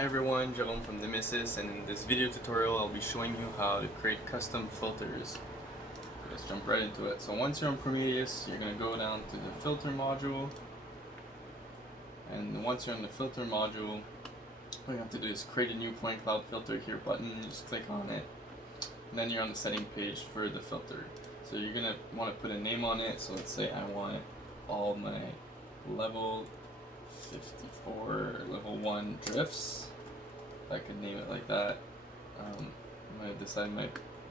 Hi everyone, Jerome from Nemesis, and in this video tutorial I'll be showing you how to create custom filters. Let's jump right into it. So once you're on Prometheus, you're going to go down to the filter module, and once you're on the filter module, what you have to do is create a new point cloud filter here button, just click on it, and then you're on the setting page for the filter. So you're going to want to put a name on it, so let's say I want all my level 54 level 1 drifts. I could name it like that. I'm going to decide my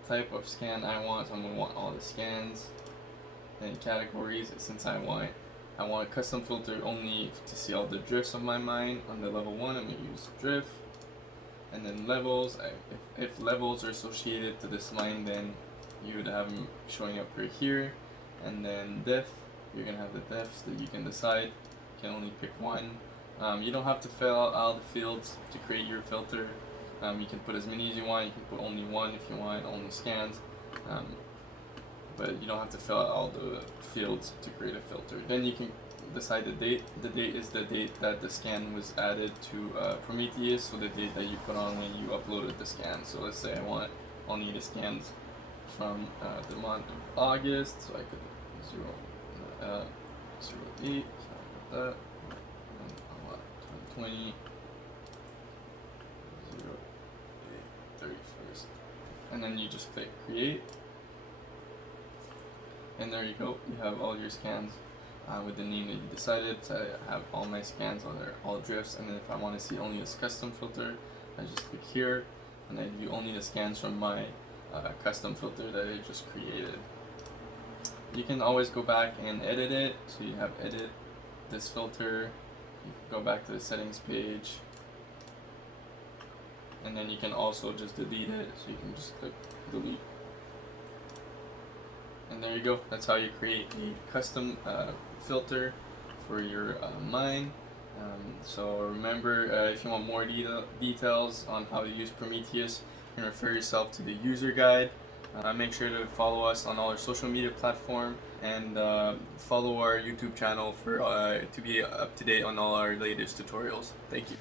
type of scan I want, so I'm going to want all the scans. Then categories, since I want a custom filter only to see all the drifts of my mine. On the level 1 I'm going to use drift. And then levels, if levels are associated to this mine, then you would have them showing up right here. And then depth, you're going to have the depths that you can decide. You can only pick one. You don't have to fill out all the fields to create your filter. You can put as many as you want. You can put only one if you want, only scans. But you don't have to fill out all the fields to create a filter. Then you can decide the date. The date is the date that the scan was added to Prometheus, so the date that you put on when you uploaded the scan. So let's say I want only the scans from the month of August, so I could 08, so I put that. 20, 31st, and then you just click create, and there you go. You have all your scans with the name that you decided. So I have all my scans on there, all drifts, and then if I want to see only this custom filter, I just click here, and I view only the scans from my custom filter that I just created. You can always go back and edit it, so you have edit this filter. You can go back to the settings page, and then you can also just delete it, so you can just click delete, and there you go. That's how you create a custom filter for your mine. So remember, if you want more details on how to use Prometheus, you can refer yourself to the user guide. Make sure to follow us on all our social media platform, and follow our YouTube channel for to be up to date on all our latest tutorials. Thank you.